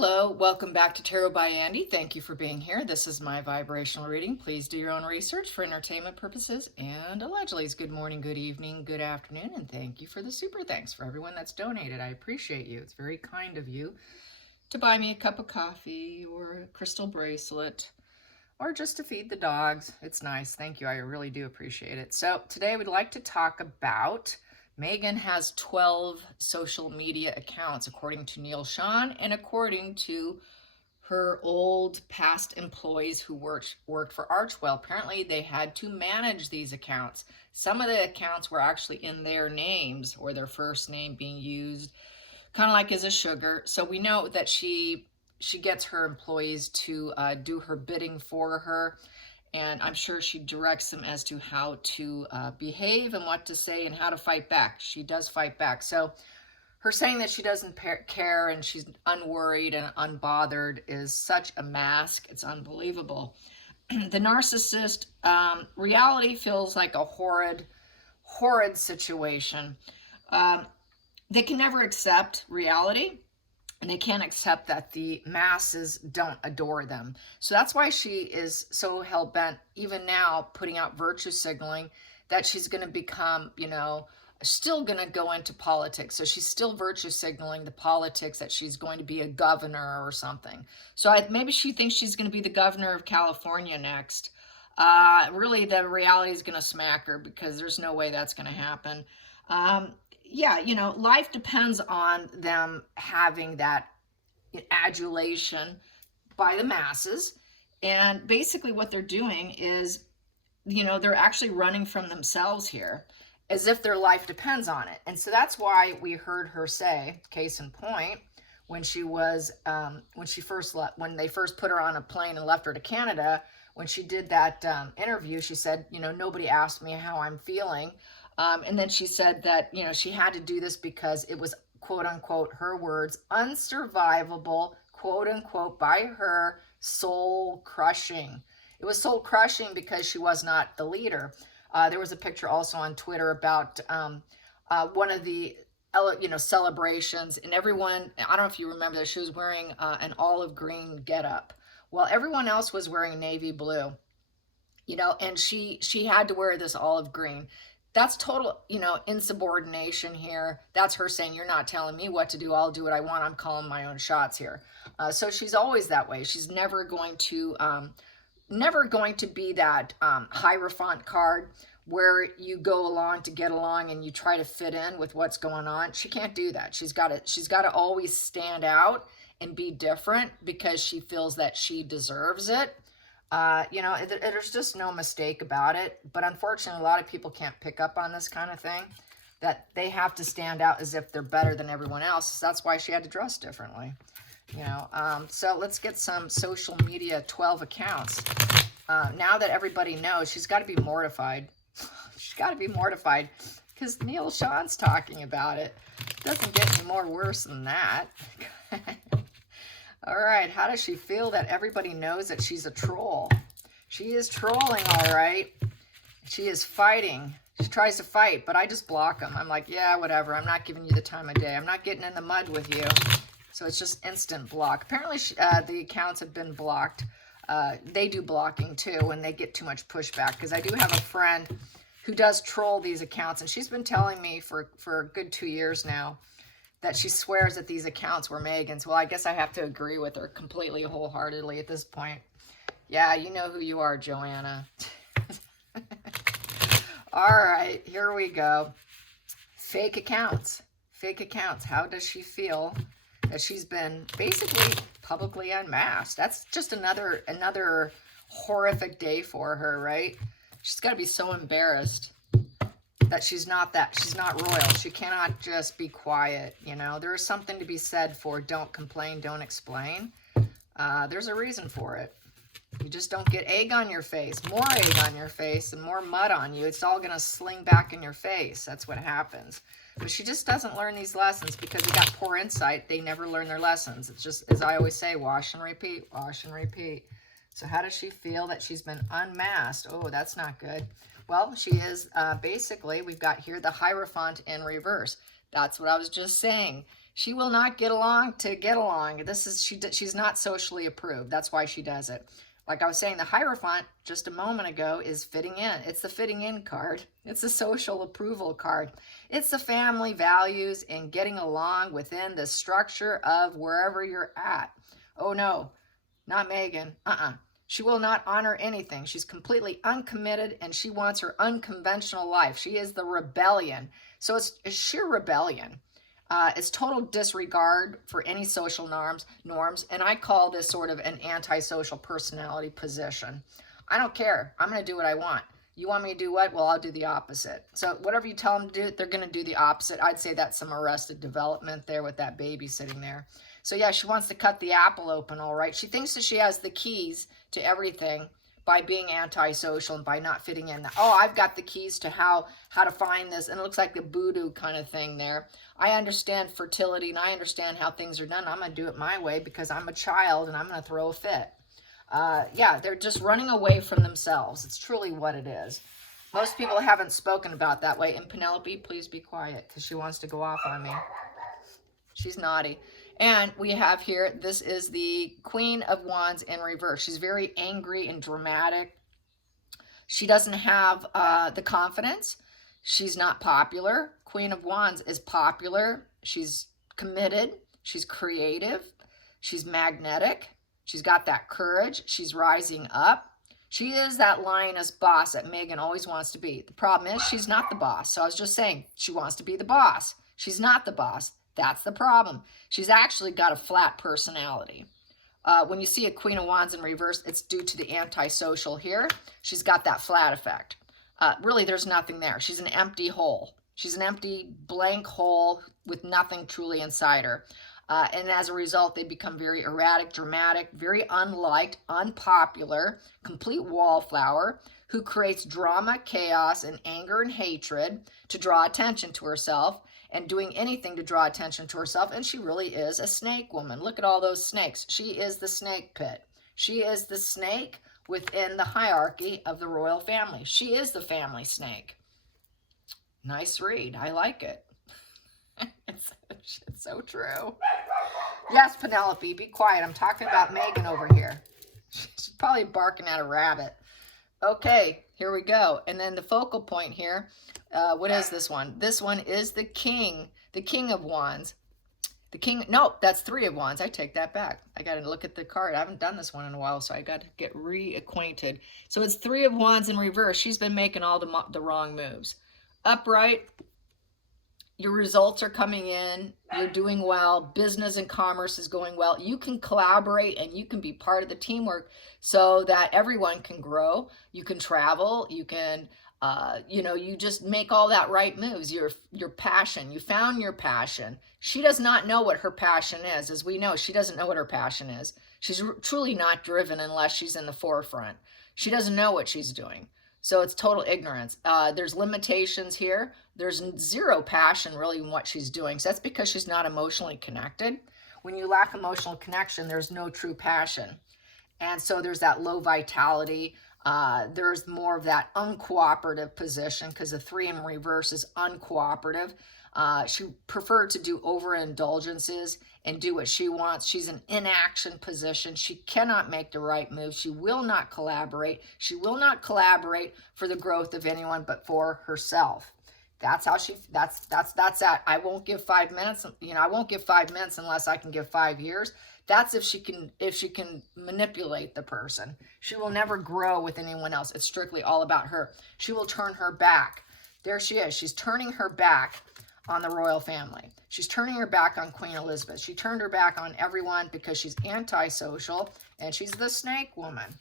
Hello, welcome back to Tarot by Andy. Thank you for being here. This is my vibrational reading. Please do your own research for entertainment purposes and allegedly. Good morning, good evening, good afternoon, and thank you for the super thanks for everyone that's donated. I appreciate you. It's very kind of you to buy me a cup of coffee or a crystal bracelet or just to feed the dogs. It's nice. Thank you. I really do appreciate it. So today we'd like to talk about Meghan has 12 social media accounts, according to Neil Sean, and according to her old past employees who worked for Archwell. Apparently, they had to manage these accounts. Some of the accounts were actually in their names or their first name being used, kind of like as a sugar. So we know that she gets her employees to do her bidding for her. And I'm sure she directs them as to how to behave and what to say and how to fight back. She does fight back. So her saying that she doesn't care and she's unworried and unbothered is such a mask. It's unbelievable. The narcissist, reality feels like a horrid situation. They can never accept reality. And they can't accept that the masses don't adore them. So that's why she is so hell-bent, even now, putting out virtue signaling, that she's going to become, still going to go into politics. So she's still virtue signaling the politics that she's going to be a governor or something. So maybe she thinks she's going to be the governor of California next. Really, the reality is going to smack her because there's no way that's going to happen. Yeah, life depends on them having that adulation by the masses. And basically what they're doing is, they're actually running from themselves here as if their life depends on it. And so that's why we heard her say, case in point, when she was, when they first put her on a plane and left her to Canada, when she did that interview, she said, nobody asked me how I'm feeling. And then she said that, she had to do this because it was, quote unquote, her words, unsurvivable, quote unquote, by her, soul crushing. It was soul crushing because she was not the leader. There was a picture also on Twitter about one of the, celebrations, and everyone, I don't know if you remember that, she was wearing an olive green getup. Well, everyone else was wearing navy blue, and she had to wear this olive green. That's total, insubordination here. That's her saying, you're not telling me what to do. I'll do what I want. I'm calling my own shots here. So she's always that way. She's never going to be that Hierophant card where you go along to get along and you try to fit in with what's going on. She can't do that. She's got to always stand out and be different because she feels that she deserves it. There's just no mistake about it. But unfortunately, a lot of people can't pick up on this kind of thing, that they have to stand out as if they're better than everyone else. That's why she had to dress differently. So let's get some social media 12 accounts. Now that everybody knows, she's got to be mortified. She's got to be mortified because Neil Sean's talking about it. Doesn't get any more worse than that. All right, how does she feel that everybody knows that she's a troll? She is trolling, all right. She is fighting. She tries to fight, but I just block them. I'm like, yeah, whatever. I'm not giving you the time of day. I'm not getting in the mud with you. So it's just instant block. Apparently, the accounts have been blocked. They do blocking, too, when they get too much pushback. Because I do have a friend who does troll these accounts, and she's been telling me for a good 2 years now that she swears that these accounts were Meghan's. Well, I guess I have to agree with her completely, wholeheartedly at this point. Yeah, you know who you are, Joanna. All right, here we go. Fake accounts. Fake accounts. How does she feel that she's been basically publicly unmasked? That's just another horrific day for her, right? She's got to be so embarrassed that she's not royal. She cannot just be quiet, There is something to be said for don't complain, don't explain. There's a reason for it. You just don't get egg on your face, more egg on your face, and more mud on you. It's all going to sling back in your face. That's what happens. But she just doesn't learn these lessons because they got poor insight. They never learn their lessons. It's just, as I always say, wash and repeat, wash and repeat. So how does she feel that she's been unmasked? Oh, that's not good. Well, she is basically, we've got here the Hierophant in reverse. That's what I was just saying. She will not get along to get along. She's not socially approved. That's why she does it. Like I was saying, the Hierophant just a moment ago is fitting in. It's the fitting in card. It's the social approval card. It's the family values and getting along within the structure of wherever you're at. Oh no, not Meghan. She will not honor anything. She's completely uncommitted and she wants her unconventional life. She is the rebellion. So it's sheer rebellion. It's total disregard for any social norms, and I call this sort of an antisocial personality position. I don't care. I'm going to do what I want. You want me to do what? Well, I'll do the opposite. So whatever you tell them to do, they're going to do the opposite. I'd say that's some arrested development there with that baby sitting there. So yeah, she wants to cut the apple open, all right. She thinks that she has the keys to everything by being antisocial and by not fitting in. Oh, I've got the keys to how to find this. And it looks like the voodoo kind of thing there. I understand fertility and I understand how things are done. I'm going to do it my way because I'm a child and I'm going to throw a fit. Yeah, they're just running away from themselves. It's truly what it is. Most people haven't spoken about that way. And Penelope, please be quiet because she wants to go off on me. She's naughty. And we have here, this is the Queen of Wands in reverse. She's very angry and dramatic. She doesn't have the confidence. She's not popular. Queen of Wands is popular. She's committed. She's creative. She's magnetic. She's got that courage. She's rising up. She is that lioness boss that Meghan always wants to be. The problem is she's not the boss. So I was just saying, she wants to be the boss. She's not the boss. That's the problem. She's actually got a flat personality. When you see a Queen of Wands in reverse, it's due to the antisocial here. She's got that flat effect. Really, there's nothing there. She's an empty hole. She's an empty, blank hole with nothing truly inside her. And as a result, they become very erratic, dramatic, very unliked, unpopular, complete wallflower, who creates drama, chaos, and anger and hatred to draw attention to herself, and doing anything to draw attention to herself. And she really is a snake woman. Look at all those snakes. She is the snake pit. She is the snake within the hierarchy of the royal family. She is the family snake. Nice read. I like it. It's so true. Yes, Penelope, be quiet. I'm talking about Meghan over here. She's probably barking at a rabbit. Okay, here we go. And then the focal point here, what is this one? This one is the King of Wands. The King, no, that's Three of Wands. I take that back. I got to look at the card. I haven't done this one in a while, so I got to get reacquainted. So it's Three of Wands in reverse. She's been making all the wrong moves. Upright, your results are coming in. You're doing well. Business and commerce is going well. You can collaborate and you can be part of the teamwork so that everyone can grow. You can travel. You can, you just make all that right moves. Your passion. You found your passion. She does not know what her passion is. As we know, she doesn't know what her passion is. She's truly not driven unless she's in the forefront. She doesn't know what she's doing. So it's total ignorance. There's limitations here. There's zero passion really in what she's doing. So that's because she's not emotionally connected. When you lack emotional connection, there's no true passion. And so there's that low vitality. There's more of that uncooperative position because the Three in reverse is uncooperative. She preferred to do overindulgences and do what she wants. She's an inaction position. She cannot make the right move. She will not collaborate. She will not collaborate for the growth of anyone but for herself. That's how that's that. I won't give 5 minutes. I won't give 5 minutes unless I can give 5 years. That's if she can manipulate the person. She will never grow with anyone else. It's strictly all about her. She will turn her back. There she is. She's turning her back on the royal family. She's turning her back on Queen Elizabeth. She turned her back on everyone because she's antisocial and she's the snake woman.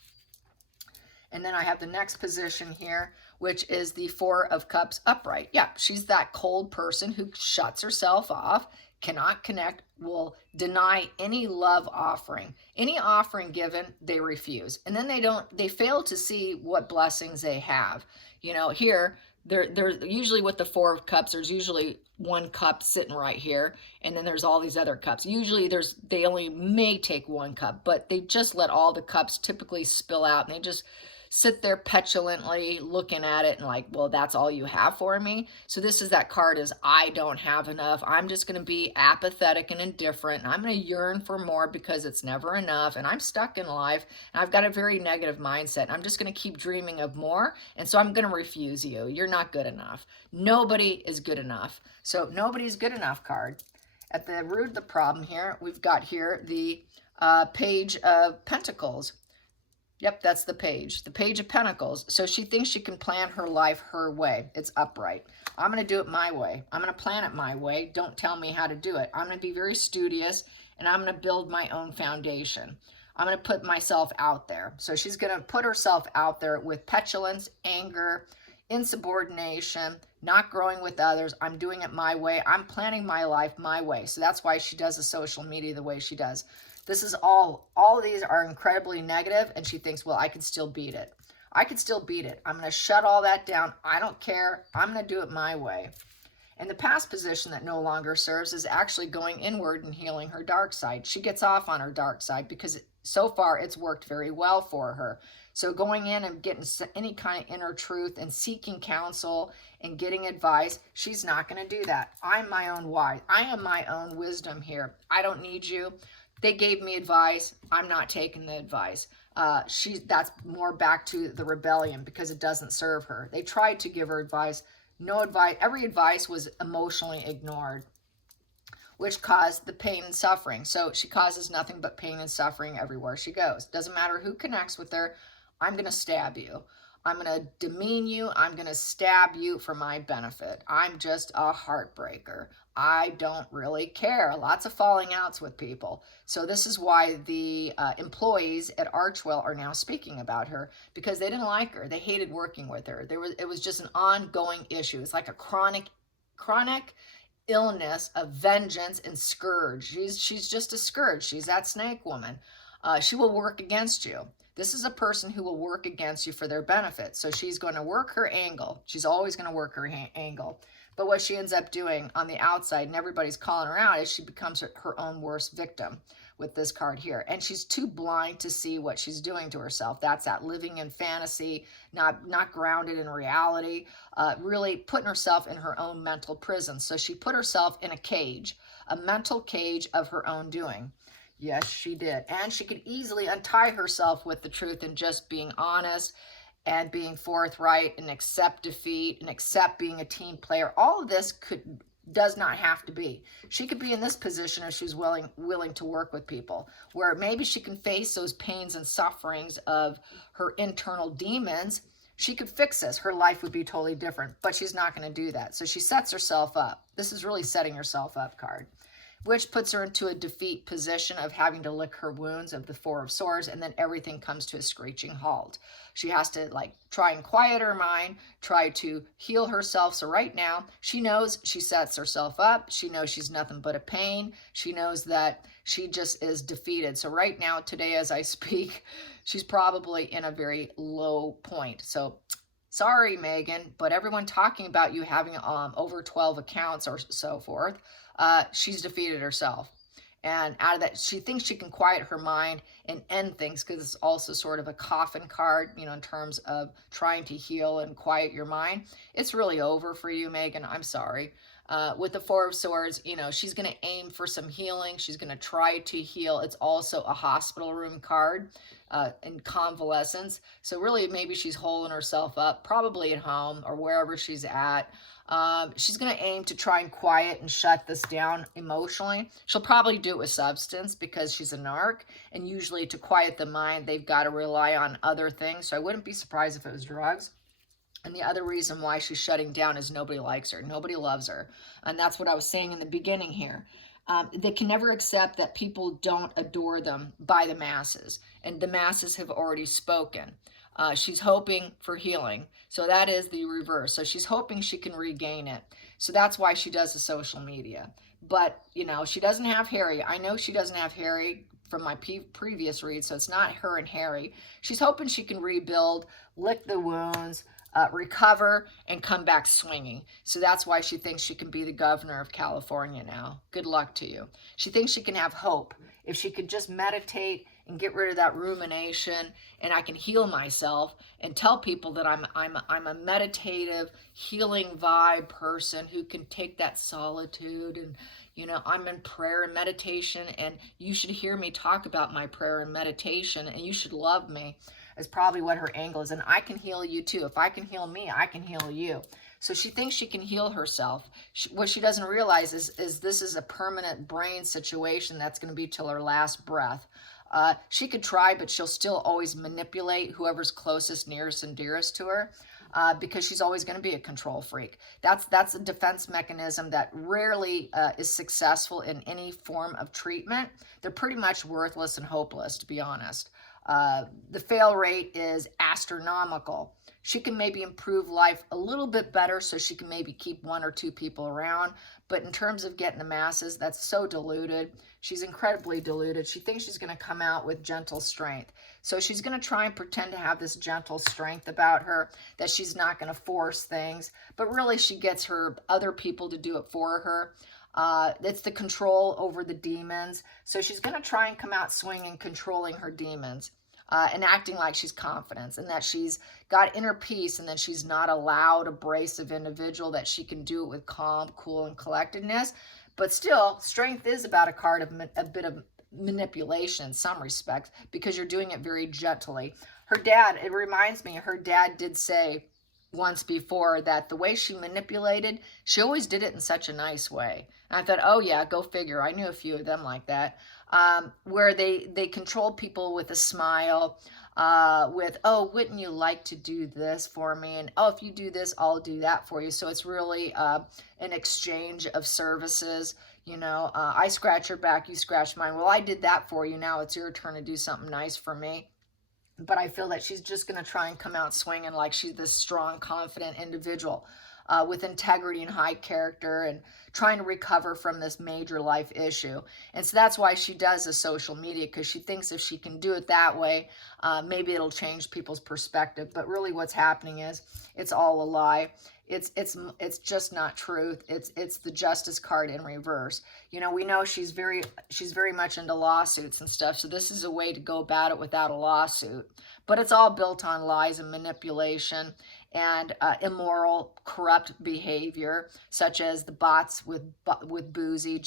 And then I have the next position here, which is the Four of Cups upright. Yeah, she's that cold person who shuts herself off, cannot connect, will deny any love offering. Any offering given, they refuse. And then they fail to see what blessings they have. Here, they're usually with the Four of Cups, there's usually one cup sitting right here, and then there's all these other cups. Usually they only may take one cup, but they just let all the cups typically spill out, and they just sit there petulantly looking at it and like, well, that's all you have for me. So this is that card is, I don't have enough. I'm just going to be apathetic and indifferent. And I'm going to yearn for more because it's never enough. And I'm stuck in life. And I've got a very negative mindset. I'm just going to keep dreaming of more. And so I'm going to refuse you. You're not good enough. Nobody is good enough. So nobody's good enough card. At the root of the problem here, we've got here the Page of Pentacles. Yep, that's the Page of Pentacles. So she thinks she can plan her life her way. It's upright. I'm going to do it my way. I'm going to plan it my way. Don't tell me how to do it. I'm going to be very studious, and I'm going to build my own foundation. I'm going to put myself out there. So she's going to put herself out there with petulance, anger, insubordination, not growing with others. I'm doing it my way. I'm planning my life my way. So that's why she does the social media the way she does. This is all of these are incredibly negative, and she thinks, well, I can still beat it. I can still beat it. I'm going to shut all that down. I don't care. I'm going to do it my way. And the past position that no longer serves is actually going inward and healing her dark side. She gets off on her dark side because so far it's worked very well for her. So going in and getting any kind of inner truth and seeking counsel and getting advice, she's not going to do that. I'm my own wise. I am my own wisdom here. I don't need you. They gave me advice. I'm not taking the advice. That's more back to the rebellion because it doesn't serve her. They tried to give her advice. No advice. Every advice was emotionally ignored, which caused the pain and suffering. So she causes nothing but pain and suffering everywhere she goes. Doesn't matter who connects with her. I'm going to stab you. I'm going to demean you. I'm going to stab you for my benefit. I'm just a heartbreaker. I don't really care. Lots of falling outs with people. So this is why the employees at Archwell are now speaking about her, because they didn't like her. They hated working with her. It was just an ongoing issue. It's like a chronic illness of vengeance and scourge. She's just a scourge. She's that snake woman. She will work against you. This is a person who will work against you for their benefit. So she's going to work her angle. She's always going to work her angle. But what she ends up doing on the outside, and everybody's calling her out, is she becomes her own worst victim with this card here. And she's too blind to see what she's doing to herself. That's that living in fantasy, not grounded in reality, really putting herself in her own mental prison. So she put herself in a cage, a mental cage of her own doing. Yes, she did. And she could easily untie herself with the truth and just being honest and being forthright and accept defeat and accept being a team player. All of this does not have to be. She could be in this position if she's willing to work with people, where maybe she can face those pains and sufferings of her internal demons. She could fix this. Her life would be totally different, but she's not going to do that. So she sets herself up. This is really setting herself up card, which puts her into a defeat position of having to lick her wounds of the Four of Swords, and then everything comes to a screeching halt. She has to try and quiet her mind, try to heal herself. So right now, she knows she sets herself up. She knows she's nothing but a pain. She knows that she just is defeated. So right now, today as I speak, she's probably in a very low point. So sorry, Meghan, but everyone talking about you having over 12 accounts or so forth, she's defeated herself. And out of that, she thinks she can quiet her mind and end things, because it's also sort of a coffin card, in terms of trying to heal and quiet your mind. It's really over for you, Meghan. I'm sorry. With the Four of Swords, she's going to aim for some healing. She's going to try to heal. It's also a hospital room card in convalescence. So really, maybe she's holding herself up, probably at home or wherever she's at. She's going to aim to try and quiet and shut this down emotionally. She'll probably do it with substance, because she's a narc, and usually to quiet the mind, they've got to rely on other things. So I wouldn't be surprised if it was drugs. And the other reason why she's shutting down is nobody likes her. Nobody loves her. And that's what I was saying in the beginning here. They can never accept that people don't adore them by the masses. And the masses have already spoken. She's hoping for healing. So that is the reverse. So she's hoping she can regain it. So that's why she does the social media. But, she doesn't have Harry. I know she doesn't have Harry from my previous read. So it's not her and Harry. She's hoping she can rebuild, lick the wounds, recover, and come back swinging. So that's why she thinks she can be the governor of California now. Good luck to you. She thinks she can have hope. If she could just meditate and get rid of that rumination, and I can heal myself and tell people that I'm a meditative, healing vibe person who can take that solitude, and I'm in prayer and meditation, and you should hear me talk about my prayer and meditation, and you should love me, is probably what her angle is. And I can heal you too. If I can heal me, I can heal you. So she thinks she can heal herself. What she doesn't realize is this is a permanent brain situation that's going to be till her last breath. She could try, but she'll still always manipulate whoever's closest, nearest, and dearest to her, because she's always going to be a control freak. That's a defense mechanism that rarely is successful in any form of treatment. They're pretty much worthless and hopeless, to be honest. The fail rate is astronomical. She can maybe improve life a little bit better, so she can maybe keep 1 or 2 people around. But in terms of getting the masses, that's so diluted. She's incredibly diluted. She thinks she's going to come out with gentle strength. So she's going to try and pretend to have this gentle strength about her, that she's not going to force things. But really, she gets her other people to do it for her. It's the control over the demons. So she's going to try and come out swinging, controlling her demons. And acting like she's confident and that she's got inner peace, and that she's not a loud, abrasive individual, that she can do it with calm, cool, and collectedness. But still, strength is about a bit of manipulation in some respects, because you're doing it very gently. Her dad, it reminds me, her dad did say once before that the way she manipulated, she always did it in such a nice way. And I thought, oh yeah, go figure. I knew a few of them like that. Where they control people with a smile, with, oh, wouldn't you like to do this for me? And, oh, if you do this, I'll do that for you. So it's really an exchange of services. I scratch your back, you scratch mine. Well, I did that for you. Now it's your turn to do something nice for me. But I feel that she's just going to try and come out swinging like she's this strong, confident individual. With integrity and high character, and trying to recover from this major life issue. And so that's why she does the social media, because she thinks if she can do it that way, maybe it'll change people's perspective. But really what's happening is it's all a lie. It's just not truth. It's the justice card in reverse. We know she's very much into lawsuits and stuff. So this is a way to go about it without a lawsuit. But it's all built on lies and manipulation and immoral, corrupt behavior, such as the bots with Boozy,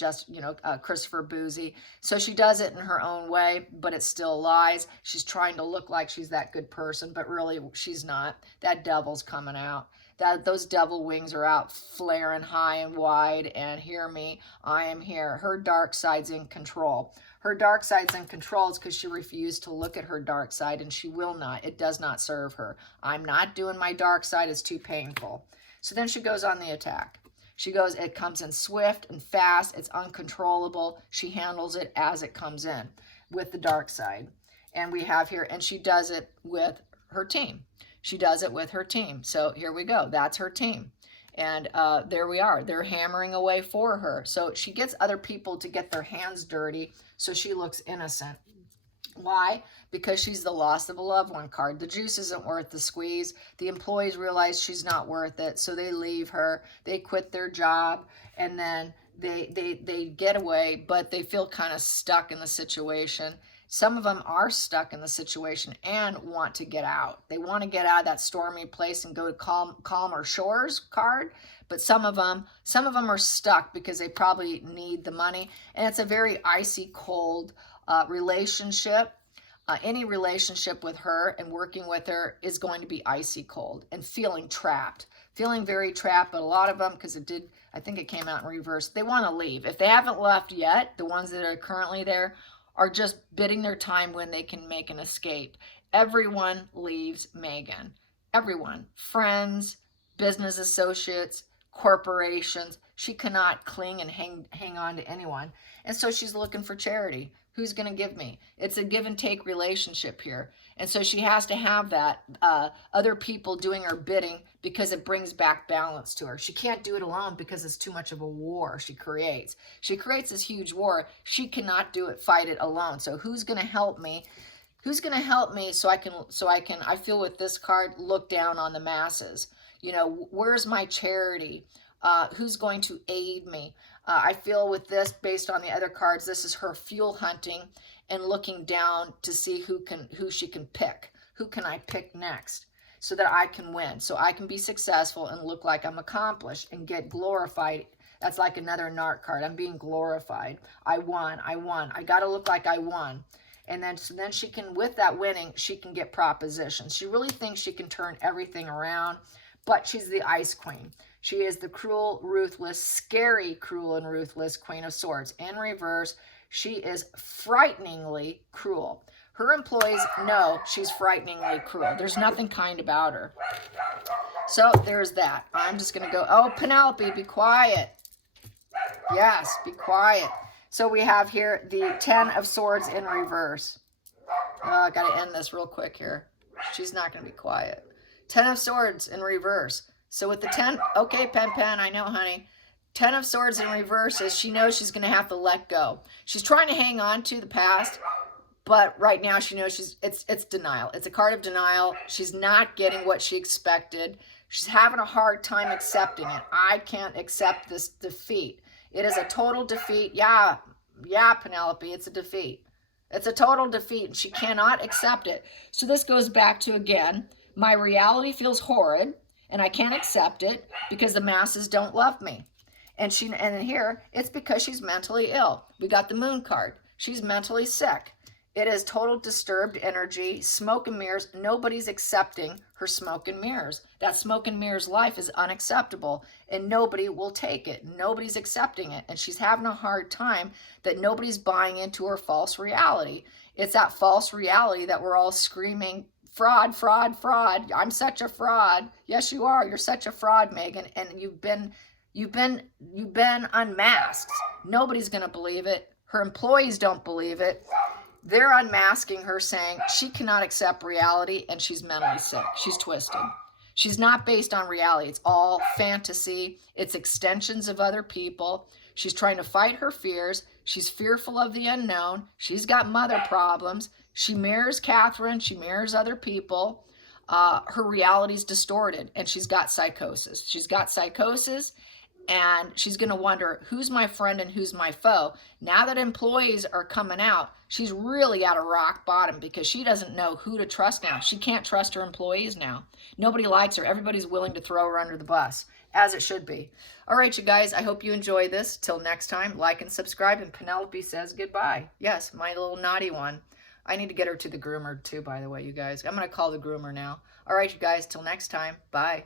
Christopher Boozy. So she does it in her own way, but it's still lies. She's trying to look like she's that good person, but really she's not. That devil's coming out. Those devil wings are out, flaring high and wide, and hear me, I am here. Her dark side's in control. Her dark side's in control is because she refused to look at her dark side, and she will not. It does not serve her. I'm not doing my dark side. It's too painful. So then she goes on the attack. It comes in swift and fast. It's uncontrollable. She handles it as it comes in with the dark side. And we have here, and she does it with her team. She does it with her team. So here we go. That's her team. And there we are. They're hammering away for her. So she gets other people to get their hands dirty so she looks innocent. Why? Because she's the loss of a loved one card. The juice isn't worth the squeeze. The employees realize she's not worth it, so they leave her. They quit their job, and then they get away, but they feel kind of stuck in the situation. Some of them are stuck in the situation and want to get out. They want to get out of that stormy place and go to calmer shores card. But some of them are stuck because they probably need the money. And it's a very icy cold relationship. Any relationship with her and working with her is going to be icy cold and feeling trapped. Feeling very trapped, but a lot of them, because I think it came out in reverse, they want to leave. If they haven't left yet, the ones that are currently there, are just bidding their time when they can make an escape. Everyone leaves Meghan. Everyone. Friends, business associates, corporations. She cannot cling and hang on to anyone. And so she's looking for charity. Who's going to give me? It's a give and take relationship here. And so she has to have that other people doing her bidding, because it brings back balance to her. She can't do it alone because it's too much of a war she creates. She creates this huge war. She cannot fight it alone. So who's going to help me? Who's going to help me so I can, I feel with this card, look down on the masses. Where's my charity? Who's going to aid me? I feel with this, based on the other cards, this is her fuel hunting and looking down to see who she can pick. Who can I pick next so that I can win, so I can be successful and look like I'm accomplished and get glorified. That's like another narc card. I'm being glorified. I won. I got to look like I won. And then, so then she can, with that winning, she can get propositions. She really thinks she can turn everything around, but she's the Ice Queen. She is the cruel, ruthless, scary, cruel, and ruthless Queen of Swords. In reverse, she is frighteningly cruel. Her employees know she's frighteningly cruel. There's nothing kind about her. So there's that. I'm just going to go, oh, Penelope, be quiet. Yes, be quiet. So we have here the 10 of Swords in reverse. Oh, I got to end this real quick here. She's not going to be quiet. 10 of Swords in reverse. So with the 10, okay, Pen, I know, honey. 10 of Swords in reverse is she knows she's going to have to let go. She's trying to hang on to the past, but right now she knows it's denial. It's a card of denial. She's not getting what she expected. She's having a hard time accepting it. I can't accept this defeat. It is a total defeat. Yeah, Penelope, it's a defeat. It's a total defeat, and she cannot accept it. So this goes back to, again, my reality feels horrid, and I can't accept it because the masses don't love me. And here, it's because she's mentally ill. We got the Moon card. She's mentally sick. It is total disturbed energy, smoke and mirrors. Nobody's accepting her smoke and mirrors. That smoke and mirrors life is unacceptable, and nobody will take it. Nobody's accepting it, and she's having a hard time that nobody's buying into her false reality. It's that false reality that we're all screaming, fraud, fraud, fraud. I'm such a fraud. Yes, you are. You're such a fraud, Meghan, and you've been unmasked. Nobody's going to believe it. Her employees don't believe it. They're unmasking her, saying she cannot accept reality, and she's mentally sick. She's twisted. She's not based on reality. It's all fantasy. It's extensions of other people. She's trying to fight her fears. She's fearful of the unknown. She's got mother problems. She mirrors Catherine. She mirrors other people. Her reality's distorted, and she's got psychosis. She's got psychosis, and she's going to wonder, who's my friend and who's my foe? Now that employees are coming out, she's really at a rock bottom because she doesn't know who to trust now. She can't trust her employees now. Nobody likes her. Everybody's willing to throw her under the bus, as it should be. All right, you guys, I hope you enjoy this. Till next time, like and subscribe. And Penelope says goodbye. Yes, my little naughty one. I need to get her to the groomer too, by the way, you guys. I'm going to call the groomer now. All right, you guys, till next time. Bye.